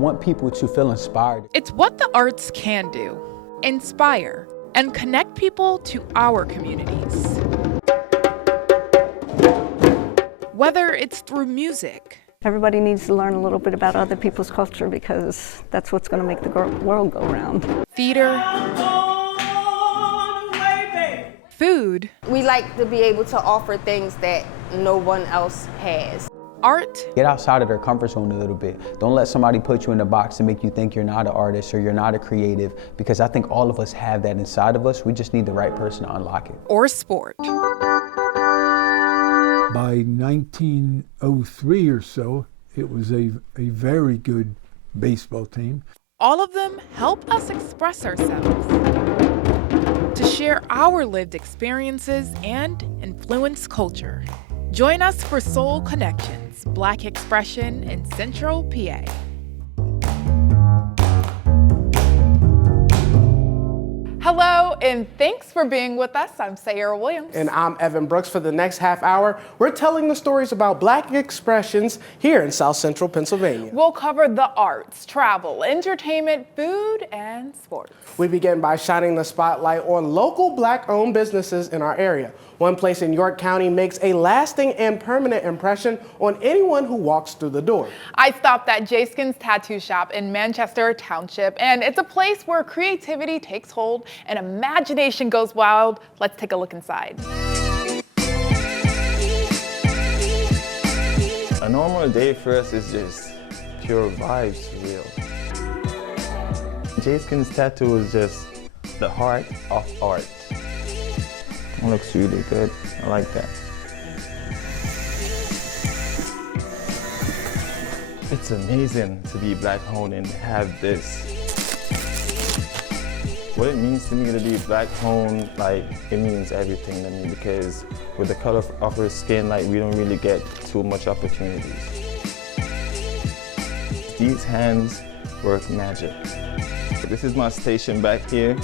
want people to feel inspired. It's what the arts can do: inspire and connect people to our communities. Whether it's through music. Everybody needs to learn a little bit about other people's culture because that's what's going to make the world go round. Theater. Food. We like to be able to offer things that no one else has. Art. Get outside of their comfort zone a little bit. Don't let somebody put you in a box and make you think you're not an artist or you're not a creative, because I think all of us have that inside of us. We just need the right person to unlock it. Or sport. By 1903 or so, it was a very good baseball team. All of them help us express ourselves, to share our lived experiences and influence culture. Join us for Soul Connections, Black Expression in Central PA. Hello, and thanks for being with us. I'm Sayara Williams. And I'm Evan Brooks. For the next half hour, we're telling the stories about Black expressions here in South Central Pennsylvania. We'll cover the arts, travel, entertainment, food, and sports. We begin by shining the spotlight on local Black-owned businesses in our area. One place in York County makes a lasting and permanent impression on anyone who walks through the door. I stopped at J Skins Tattoo Shop in Manchester Township, and it's a place where creativity takes hold and imagination goes wild. Let's take a look inside. A normal day for us is just pure vibes, real. J Skins Tattoo is just the heart of art. It looks really good. I like that. It's amazing to be Black-owned and have this. What it means to me to be Black-owned, like, it means everything to me, because with the color of our skin, like, we don't really get too much opportunities. These hands work magic. This is my station back here.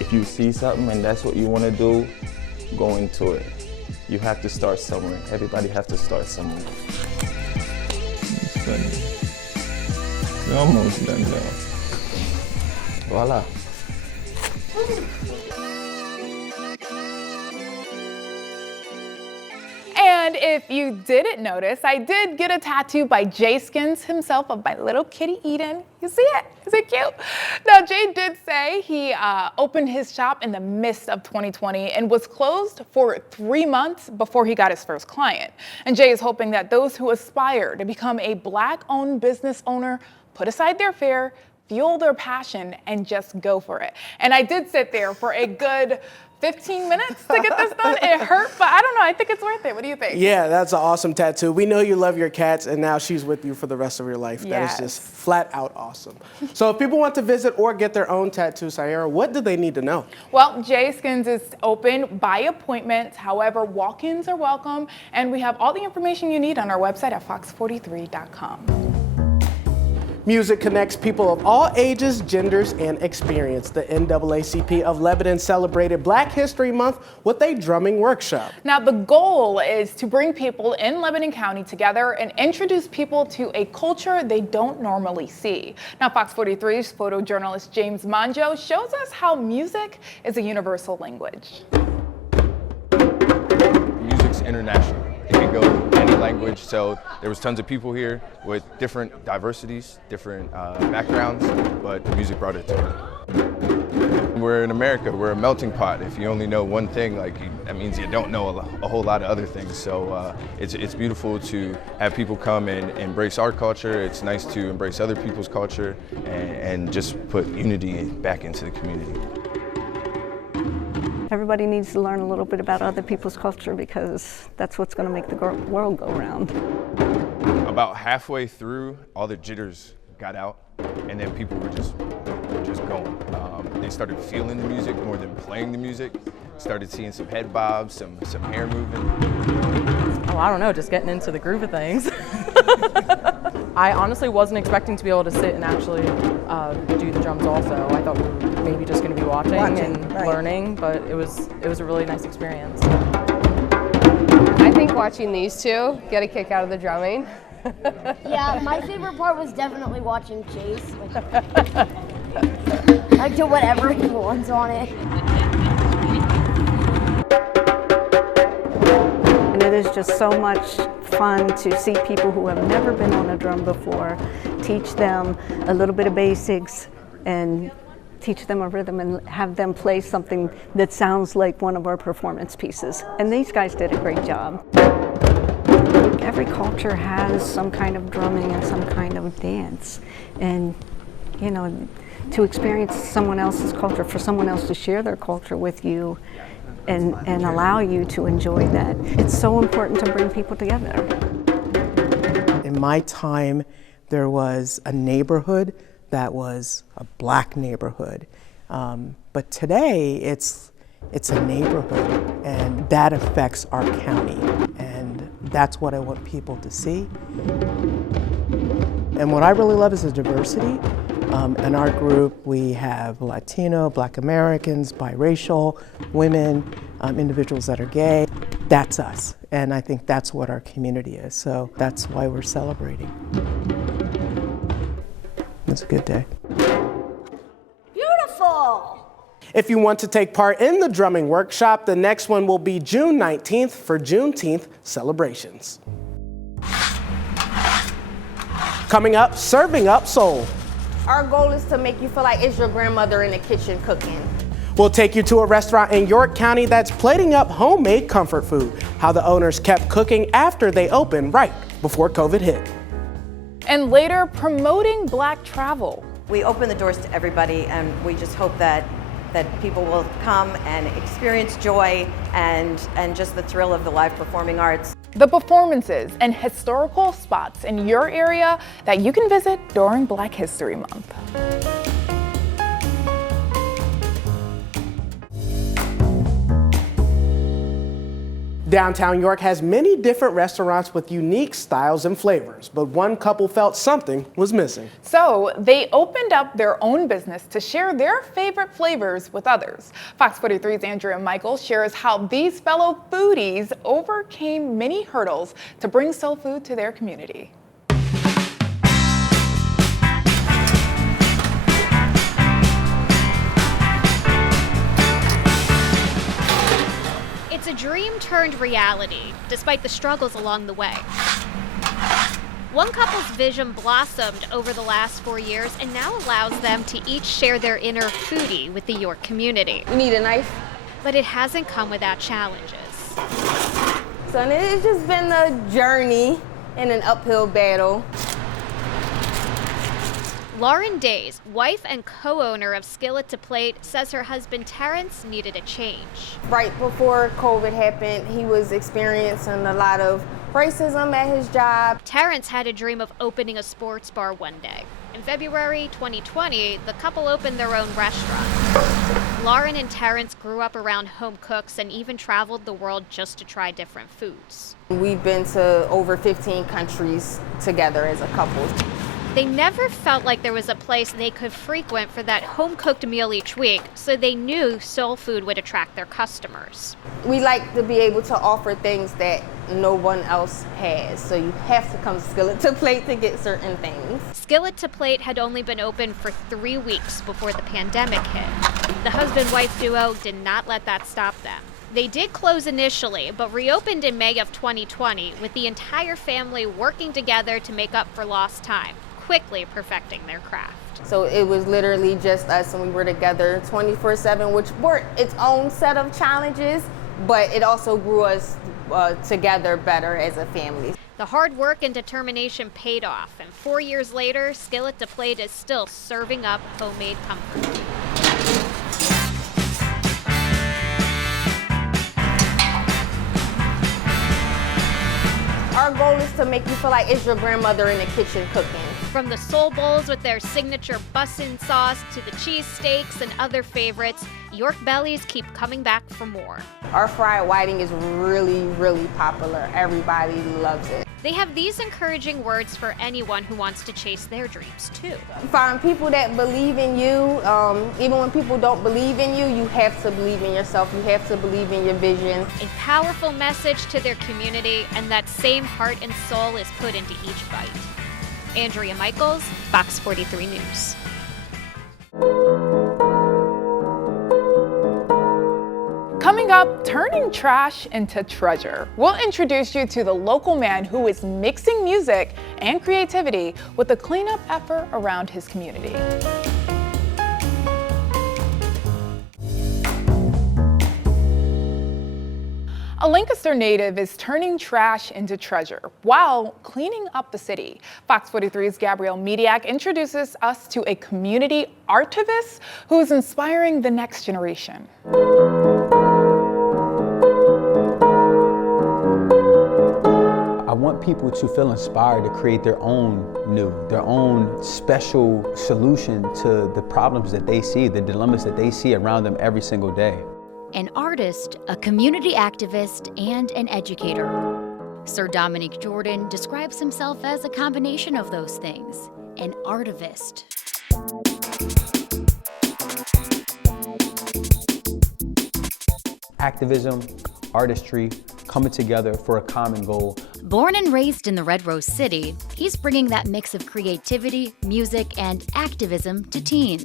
If you see something and that's what you want to do, go into it. You have to start somewhere. Everybody has to start somewhere. It's funny. We're almost done though. Voila. And if you didn't notice, I did get a tattoo by J Skins himself of my little kitty Eden. You see it? Is it cute? Now, Jay did say he opened his shop in the midst of 2020 and was closed for 3 months before he got his first client. And Jay is hoping that those who aspire to become a Black-owned business owner put aside their fear, fuel their passion, and just go for it. And I did sit there for a good 15 minutes to get this done. It hurt, but I don't know. I think it's worth it. What do you think? Yeah, that's an awesome tattoo. We know you love your cats, and now she's with you for the rest of your life. Yes. That is just flat out awesome. So if people want to visit or get their own tattoo, Sayara, what do they need to know? Well, J Skins is open by appointment. However, walk-ins are welcome. And we have all the information you need on our website at fox43.com. Music connects people of all ages, genders, and experience. The NAACP of Lebanon celebrated Black History Month with a drumming workshop. Now, the goal is to bring people in Lebanon County together and introduce people to a culture they don't normally see. Now, Fox 43's photojournalist James Manjo shows us how music is a universal language. Music's international. It can go any language, so there was tons of people here with different diversities, different backgrounds, but the music brought it together. We're in America, we're a melting pot. If you only know one thing, that means you don't know a whole lot of other things. So it's beautiful to have people come and embrace our culture. It's nice to embrace other people's culture and just put unity back into the community. Everybody needs to learn a little bit about other people's culture because that's what's going to make the world go round. About halfway through, all the jitters got out, and then people were just going. They started feeling the music more than playing the music. Started seeing some head bobs, some hair moving. Oh, I don't know, just getting into the groove of things. I honestly wasn't expecting to be able to sit and actually do the drums also. I thought we were maybe just going to be watching and learning, but it was a really nice experience. I think watching these two get a kick out of the drumming. Yeah, my favorite part was definitely watching Chase. Like do whatever he wants on it. And it is just so much fun to see people who have never been on a drum before, teach them a little bit of basics and teach them a rhythm and have them play something that sounds like one of our performance pieces. And these guys did a great job. Every culture has some kind of drumming and some kind of dance. And, you know, to experience someone else's culture, for someone else to share their culture with you and allow you to enjoy that, it's so important to bring people together. In my time, there was a neighborhood that was a black neighborhood. But today, it's a neighborhood, and that affects our county. And that's what I want people to see. And what I really love is the diversity. In our group, we have Latino, Black Americans, biracial, women, individuals that are gay. That's us, and I think that's what our community is. So that's why we're celebrating. It's a good day. Beautiful! If you want to take part in the drumming workshop, the next one will be June 19th for Juneteenth celebrations. Coming up, Serving Up Soul. Our goal is to make you feel like it's your grandmother in the kitchen cooking. We'll take you to a restaurant in York County that's plating up homemade comfort food, how the owners kept cooking after they opened right before COVID hit. And later, promoting Black travel. We open the doors to everybody, and we just hope that people will come and experience joy and just the thrill of the live performing arts. The performances and historical spots in your area that you can visit during Black History Month. Downtown York has many different restaurants with unique styles and flavors, but one couple felt something was missing. So they opened up their own business to share their favorite flavors with others. Fox 43's Andrea Michael shares how these fellow foodies overcame many hurdles to bring soul food to their community. It's a dream turned reality, despite the struggles along the way. One couple's vision blossomed over the last 4 years and now allows them to each share their inner foodie with the York community. You need a knife? But it hasn't come without challenges. So it's just been a journey and an uphill battle. Lauren Days, wife and co-owner of Skillet to Plate, says her husband Terrence needed a change. Right before COVID happened, he was experiencing a lot of racism at his job. Terrence had a dream of opening a sports bar one day. In February 2020, the couple opened their own restaurant. Lauren and Terrence grew up around home cooks and even traveled the world just to try different foods. We've been to over 15 countries together as a couple. They never felt like there was a place they could frequent for that home-cooked meal each week, so they knew soul food would attract their customers. We like to be able to offer things that no one else has, so you have to come to Skillet to Plate to get certain things. Skillet to Plate had only been open for 3 weeks before the pandemic hit. The husband-wife duo did not let that stop them. They did close initially, but reopened in May of 2020 with the entire family working together to make up for lost time, quickly perfecting their craft. So it was literally just us, and we were together 24/7, which were its own set of challenges, but it also grew us together better as a family. The hard work and determination paid off, and 4 years later, Skillet to Plate is still serving up homemade comfort. Our goal is to make you feel like it's your grandmother in the kitchen cooking. From the soul bowls with their signature bussin sauce to the cheese steaks and other favorites, York bellies keep coming back for more. Our fried whiting is really, really popular. Everybody loves it. They have these encouraging words for anyone who wants to chase their dreams too. Find people that believe in you. Even when people don't believe in you, you have to believe in yourself. You have to believe in your vision. A powerful message to their community, and that same heart and soul is put into each bite. Andrea Michaels, Fox 43 News. Coming up, turning trash into treasure. We'll introduce you to the local man who is mixing music and creativity with a cleanup effort around his community. A Lancaster native is turning trash into treasure while cleaning up the city. Fox 43's Gabrielle Mediak introduces us to a community artivist who is inspiring the next generation. I want people to feel inspired to create their own special solution to the problems that they see, the dilemmas that they see around them every single day. An artist, a community activist, and an educator. Sir Dominic Jordan describes himself as a combination of those things, an artivist. Activism, artistry, coming together for a common goal. Born and raised in the Red Rose City, he's bringing that mix of creativity, music, and activism to teens.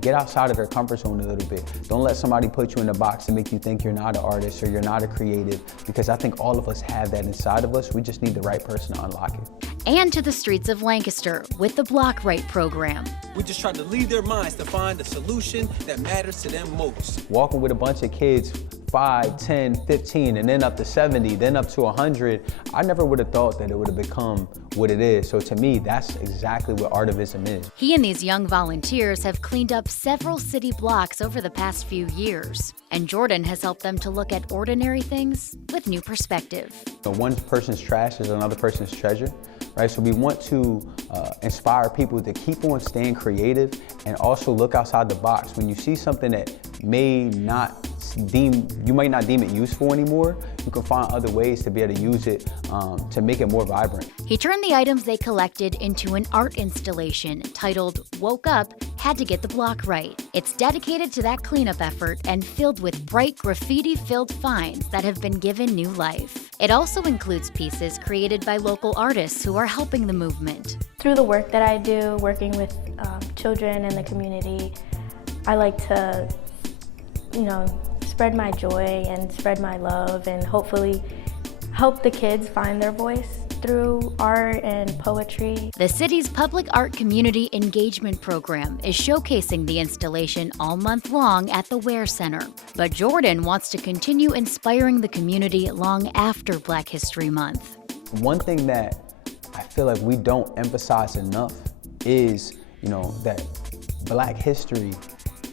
Get outside of their comfort zone a little bit. Don't let somebody put you in a box and make you think you're not an artist or you're not a creative, because I think all of us have that inside of us. We just need the right person to unlock it. And to the streets of Lancaster with the Block Right program. We just try to leave their minds to find the solution that matters to them most. Walking with a bunch of kids, 5, 10, 15, and then up to 70, then up to 100, I never would have thought that it would have become what it is. So to me, that's exactly what artivism is. He and these young volunteers have cleaned up several city blocks over the past few years. And Jordan has helped them to look at ordinary things with new perspective. One person's trash is another person's treasure, right? So we want to inspire people to keep on staying creative and also look outside the box. When you see something that you might not deem it useful anymore, you can find other ways to be able to use it to make it more vibrant. He turned the items they collected into an art installation titled Woke Up, Had to Get the Block Right. It's dedicated to that cleanup effort and filled with bright graffiti-filled finds that have been given new life. It also includes pieces created by local artists who are helping the movement. Through the work that I do, working with children in the community, I like to, spread my joy and spread my love and hopefully help the kids find their voice through art and poetry. The city's public art community engagement program is showcasing the installation all month long at the Ware Center. But Jordan wants to continue inspiring the community long after Black History Month. One thing that I feel like we don't emphasize enough is, that Black history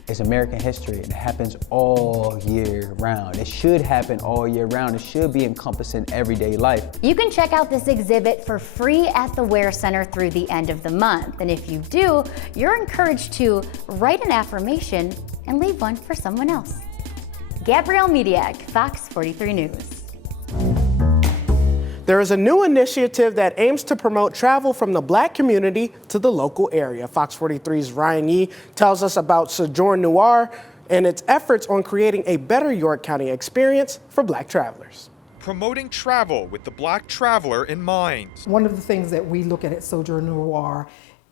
is American history, and it happens all year round. It should happen all year round. It should be encompassing everyday life. You can check out this exhibit for free at the Ware Center through the end of the month. And if you do, you're encouraged to write an affirmation and leave one for someone else. Gabrielle Mediak, Fox 43 News. There is a new initiative that aims to promote travel from the Black community to the local area. Fox 43's Ryan Yee tells us about Sojourn Noir and its efforts on creating a better York County experience for Black travelers. Promoting travel with the Black traveler in mind. One of the things that we look at Sojourn Noir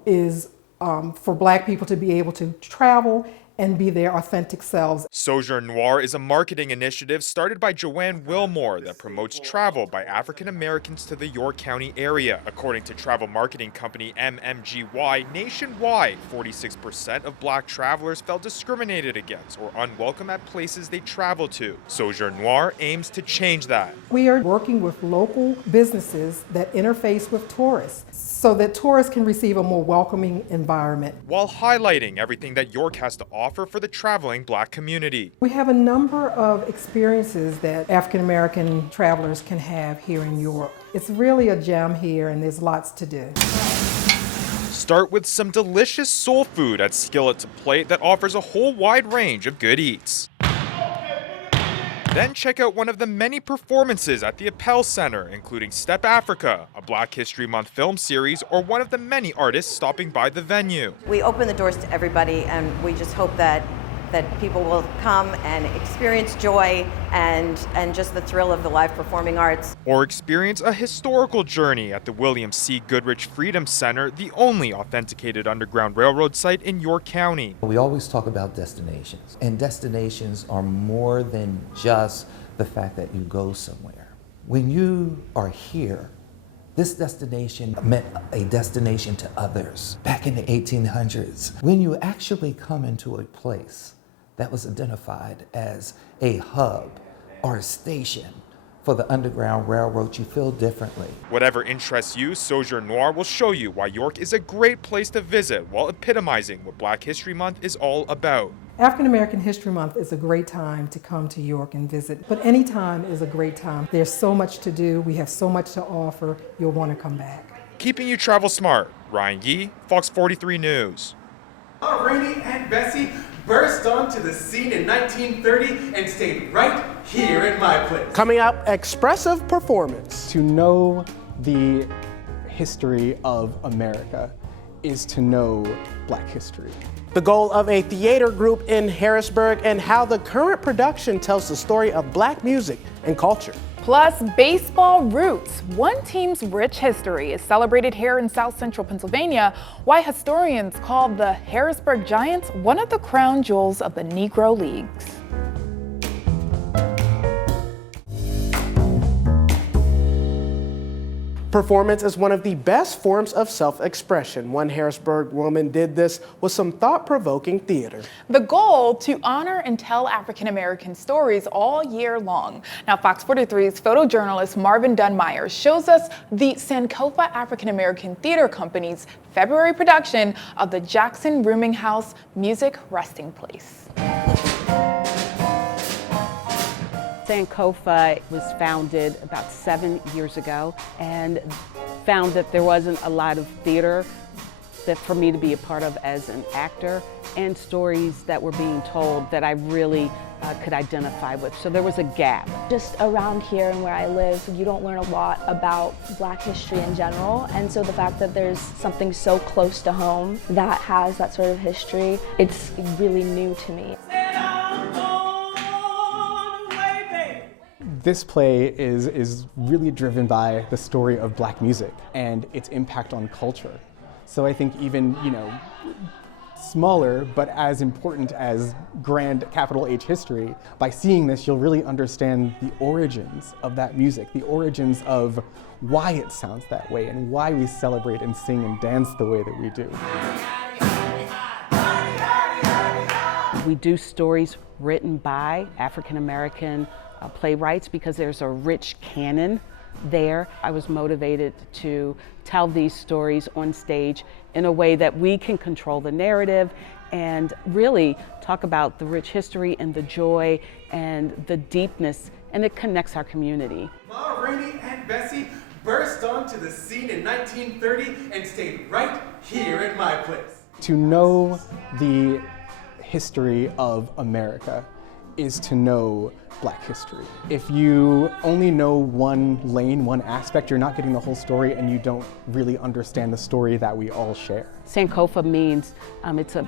is for Black people to be able to travel and be their authentic selves. Sojourn Noir is a marketing initiative started by Joanne Wilmore that promotes travel by African Americans to the York County area. According to travel marketing company MMGY, nationwide, 46% of Black travelers felt discriminated against or unwelcome at places they travel to. Sojourn Noir aims to change that. We are working with local businesses that interface with tourists so that tourists can receive a more welcoming environment, while highlighting everything that York has to offer for the traveling Black community. We have a number of experiences that African American travelers can have here in York. It's really a gem here, and there's lots to do. Start with some delicious soul food at Skillet to Plate that offers a whole wide range of good eats. Then check out one of the many performances at the Appel Center, including Step Africa, a Black History Month film series, or one of the many artists stopping by the venue. We open the doors to everybody, and we just hope that people will come and experience joy and just the thrill of the live performing arts. Or experience a historical journey at the William C. Goodrich Freedom Center, the only authenticated Underground Railroad site in York County. We always talk about destinations, and destinations are more than just the fact that you go somewhere. When you are here, this destination meant a destination to others. Back in the 1800s, when you actually come into a place that was identified as a hub or a station for the Underground Railroad, you feel differently. Whatever interests you, Sojourn Noir will show you why York is a great place to visit while epitomizing what Black History Month is all about. African American History Month is a great time to come to York and visit, but any time is a great time. There's so much to do, we have so much to offer, you'll want to come back. Keeping you travel smart, Ryan Yee, Fox 43 News. Rainey and Bessie burst onto the scene in 1930 and stayed right here at my place. Coming up, expressive performance. To know the history of America is to know Black history. The goal of a theater group in Harrisburg and how the current production tells the story of Black music and culture. Plus, baseball roots. One team's rich history is celebrated here in South Central Pennsylvania, why historians call the Harrisburg Giants one of the crown jewels of the Negro Leagues. Performance is one of the best forms of self-expression. One Harrisburg woman did this with some thought-provoking theater. The goal, to honor and tell African American stories all year long. Now, Fox 43's photojournalist Marvin Dunn-Myers shows us the Sankofa African American Theater Company's February production of the Jackson Rooming House Music Resting Place. Sankofa was founded about 7 years ago and found that there wasn't a lot of theater that for me to be a part of as an actor, and stories that were being told that I really could identify with. So there was a gap. Just around here and where I live, you don't learn a lot about Black history in general, and so the fact that there's something so close to home that has that sort of history, it's really new to me. This play is really driven by the story of Black music and its impact on culture. So I think even, smaller, but as important as grand capital H history, by seeing this, you'll really understand the origins of that music, the origins of why it sounds that way and why we celebrate and sing and dance the way that we do. We do stories written by African American playwrights because there's a rich canon there. I was motivated to tell these stories on stage in a way that we can control the narrative and really talk about the rich history and the joy and the deepness, and it connects our community. Ma Rainey and Bessie burst onto the scene in 1930 and stayed right here at my place. To know the history of America is to know Black history. If you only know one lane, one aspect, you're not getting the whole story and you don't really understand the story that we all share. Sankofa means, it's an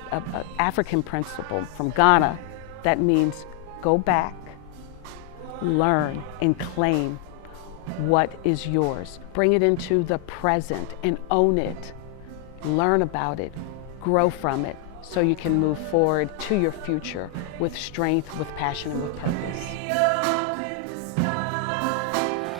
African principle from Ghana that means go back, learn, and claim what is yours. Bring it into the present and own it. Learn about it, grow from it, so you can move forward to your future with strength, with passion, and with purpose.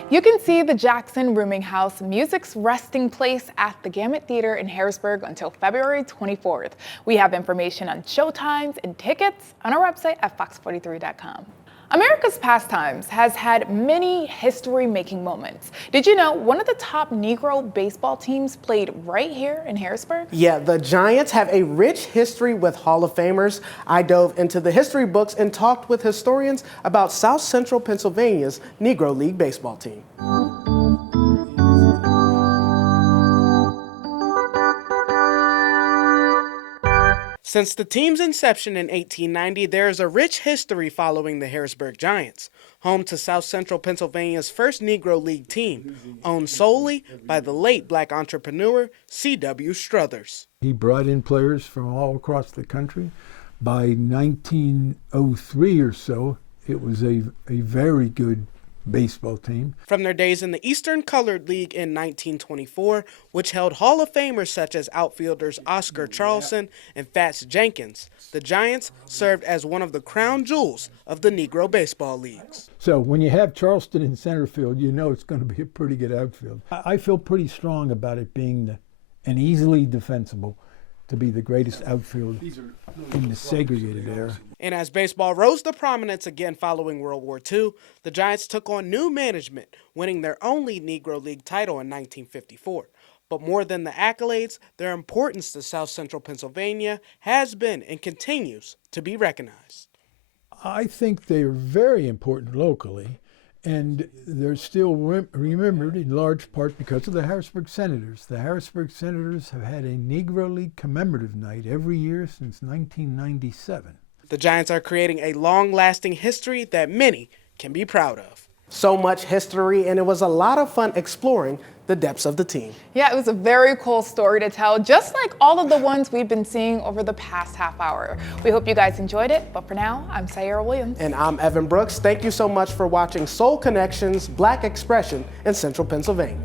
You can see the Jackson Rooming House Music's Resting Place at the Gamut Theater in Harrisburg until February 24th. We have information on showtimes and tickets on our website at fox43.com. America's Pastimes has had many history-making moments. Did you know one of the top Negro baseball teams played right here in Harrisburg? Yeah, the Giants have a rich history with Hall of Famers. I dove into the history books and talked with historians about South Central Pennsylvania's Negro League baseball team. Since the team's inception in 1890, there is a rich history following the Harrisburg Giants, home to South Central Pennsylvania's first Negro League team, owned solely by the late black entrepreneur C.W. Struthers. He brought in players from all across the country. By 1903 or so, it was a very good baseball team. From their days in the Eastern Colored League in 1924, which held Hall of Famers such as outfielders Oscar Charleston and Fats Jenkins, the Giants served as one of the crown jewels of the Negro baseball leagues. So when you have Charleston in center field, you know it's going to be a pretty good outfield. I feel pretty strong about it being an easily defensible to be the greatest outfield in the segregated era. And as baseball rose to prominence again following World War II, the Giants took on new management, winning their only Negro League title in 1954. But more than the accolades, their importance to South Central Pennsylvania has been and continues to be recognized. I think they are very important locally, and they're still remembered in large part because of the Harrisburg Senators. The Harrisburg Senators have had a Negro League commemorative night every year since 1997. The Giants are creating a long-lasting history that many can be proud of. So much history, and it was a lot of fun exploring the depths of the team. Yeah, it was a very cool story to tell, just like all of the ones we've been seeing over the past half hour. We hope you guys enjoyed it, but for now, I'm Sayara Williams. And I'm Evan Brooks. Thank you so much for watching Soul Connections Black Expression in Central Pennsylvania.